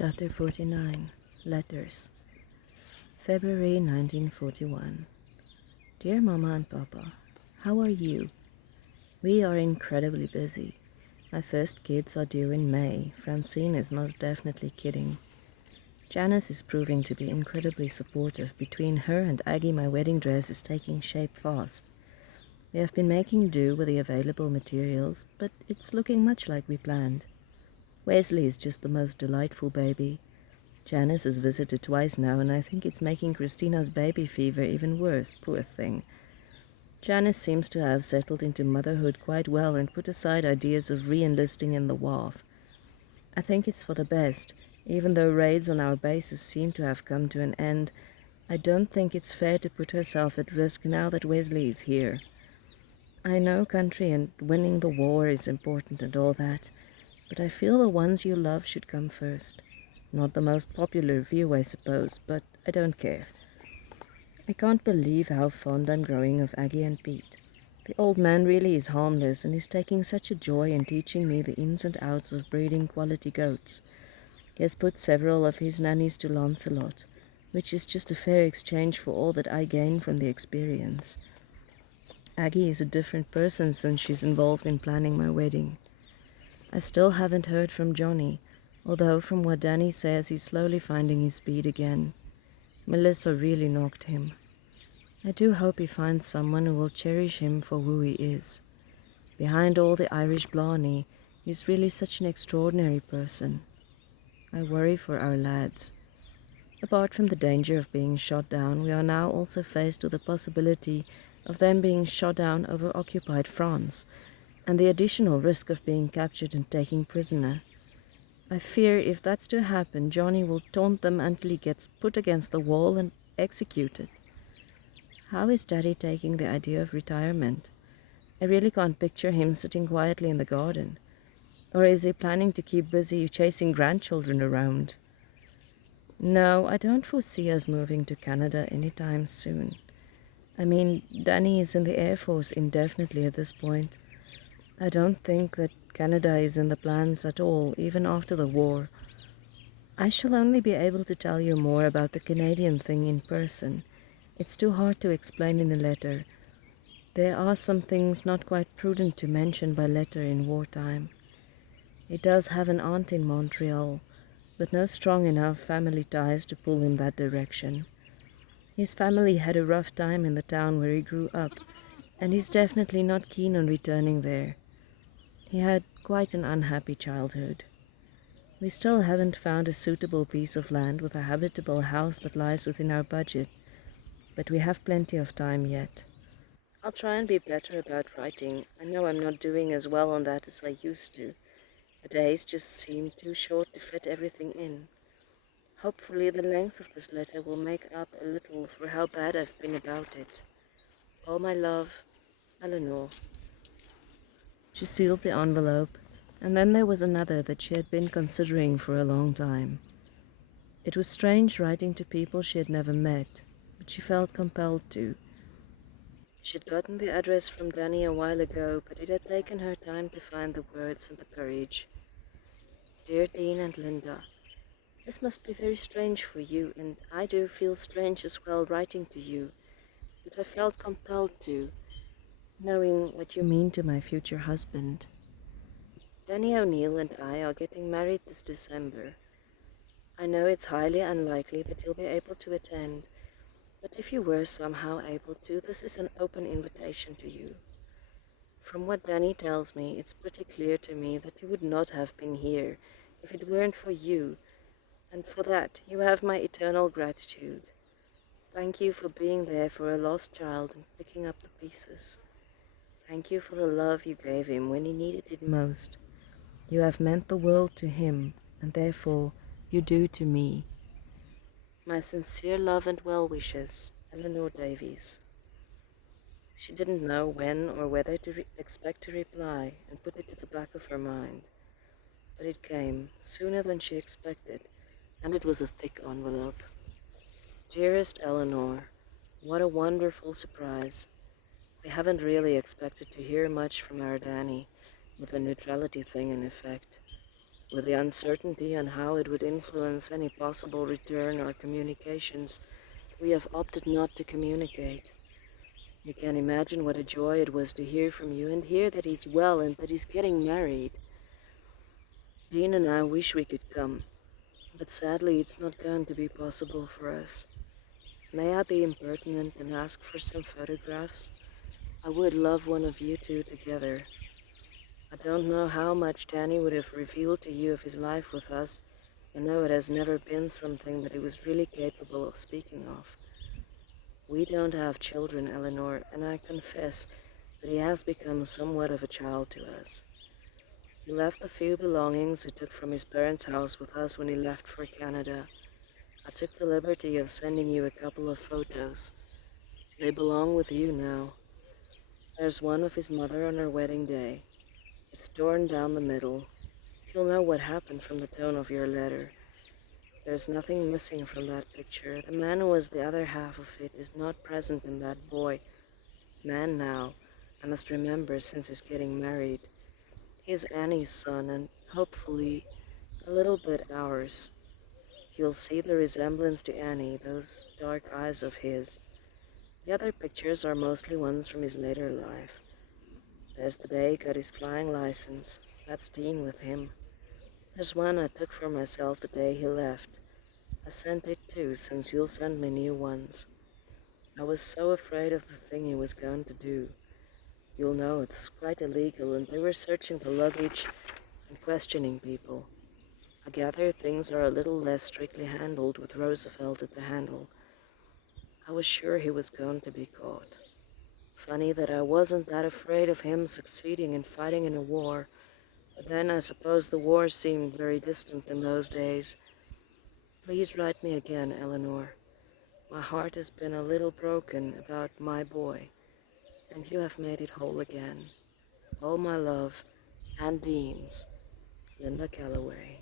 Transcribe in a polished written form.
Chapter 49. Letters. February 1941. Dear Mama and Papa, how are you? We are incredibly busy. My first kids are due in May. Francine is most definitely kidding. Janice is proving to be incredibly supportive. Between her and Aggie, my wedding dress is taking shape fast. We have been making do with the available materials, but it's looking much like we planned. Wesley is just the most delightful baby. Janice has visited twice now, and I think it's making Christina's baby fever even worse, poor thing. Janice seems to have settled into motherhood quite well and put aside ideas of re-enlisting in the WAF. I think it's for the best. Even though raids on our bases seem to have come to an end, I don't think it's fair to put herself at risk now that Wesley is here. I know country and winning the war is important and all that, but I feel the ones you love should come first. Not the most popular view, I suppose, but I don't care. I can't believe how fond I'm growing of Aggie and Pete. The old man really is harmless and is taking such a joy in teaching me the ins and outs of breeding quality goats. He has put several of his nannies to Lancelot, which is just a fair exchange for all that I gain from the experience. Aggie is a different person since she's involved in planning my wedding. I still haven't heard from Johnny, although from what Danny says he's slowly finding his speed again. Melissa really knocked him. I do hope he finds someone who will cherish him for who he is. Behind all the Irish blarney, he's really such an extraordinary person. I worry for our lads. Apart from the danger of being shot down, we are now also faced with the possibility of them being shot down over occupied France, and the additional risk of being captured and taken prisoner. I fear if that's to happen, Johnny will taunt them until he gets put against the wall and executed. How is Daddy taking the idea of retirement? I really can't picture him sitting quietly in the garden. Or is he planning to keep busy chasing grandchildren around? No, I don't foresee us moving to Canada anytime soon. I mean, Danny is in the Air Force indefinitely at this point. I don't think that Canada is in the plans at all, even after the war. I shall only be able to tell you more about the Canadian thing in person. It's too hard to explain in a letter. There are some things not quite prudent to mention by letter in wartime. He does have an aunt in Montreal, but no strong enough family ties to pull him that direction. His family had a rough time in the town where he grew up, and he's definitely not keen on returning there. He had quite an unhappy childhood. We still haven't found a suitable piece of land with a habitable house that lies within our budget, but we have plenty of time yet. I'll try and be better about writing. I know I'm not doing as well on that as I used to. The days just seem too short to fit everything in. Hopefully the length of this letter will make up a little for how bad I've been about it. All my love, Eleanor. She sealed the envelope, and then there was another that she had been considering for a long time. It was strange writing to people she had never met, but she felt compelled to. She'd gotten the address from Danny a while ago, but it had taken her time to find the words and the courage. Dear Dean and Linda, this must be very strange for you, and I do feel strange as well writing to you, but I felt compelled to, knowing what you mean to my future husband. Danny O'Neill and I are getting married this December. I know it's highly unlikely that you'll be able to attend, but if you were somehow able to, this is an open invitation to you. From what Danny tells me, it's pretty clear to me that he would not have been here if it weren't for you, and for that you have my eternal gratitude. Thank you for being there for a lost child and picking up the pieces. Thank you for the love you gave him when he needed it most. You have meant the world to him, and therefore you do to me. My sincere love and well wishes, Eleanor Davies. She didn't know when or whether to expect a reply and put it to the back of her mind. But it came, sooner than she expected, and it was a thick envelope. Dearest Eleanor, what a wonderful surprise. We haven't really expected to hear much from our Danny, with the neutrality thing in effect. With the uncertainty on how it would influence any possible return or communications, we have opted not to communicate. You can imagine what a joy it was to hear from you and hear that he's well and that he's getting married. Dean and I wish we could come, but sadly it's not going to be possible for us. May I be impertinent and ask for some photographs? I would love one of you two together. I don't know how much Danny would have revealed to you of his life with us. I know it has never been something that he was really capable of speaking of. We don't have children, Eleanor, and I confess that he has become somewhat of a child to us. He left the few belongings he took from his parents' house with us when he left for Canada. I took the liberty of sending you a couple of photos. They belong with you now. There's one of his mother on her wedding day. It's torn down the middle. You'll know what happened from the tone of your letter. There's nothing missing from that picture. The man who was the other half of it is not present in that man now. I must remember since he's getting married. He's Annie's son and hopefully a little bit ours. You'll see the resemblance to Annie, those dark eyes of his. The other pictures are mostly ones from his later life. There's the day he got his flying license. That's Dean with him. There's one I took for myself the day he left. I sent it too, since you'll send me new ones. I was so afraid of the thing he was going to do. You'll know it's quite illegal, and they were searching the luggage and questioning people. I gather things are a little less strictly handled with Roosevelt at the handle. I was sure he was going to be caught. Funny that I wasn't that afraid of him succeeding in fighting in a war, but then I suppose the war seemed very distant in those days. Please write me again, Eleanor. My heart has been a little broken about my boy, and you have made it whole again. All my love, and Dean's, Linda Calloway.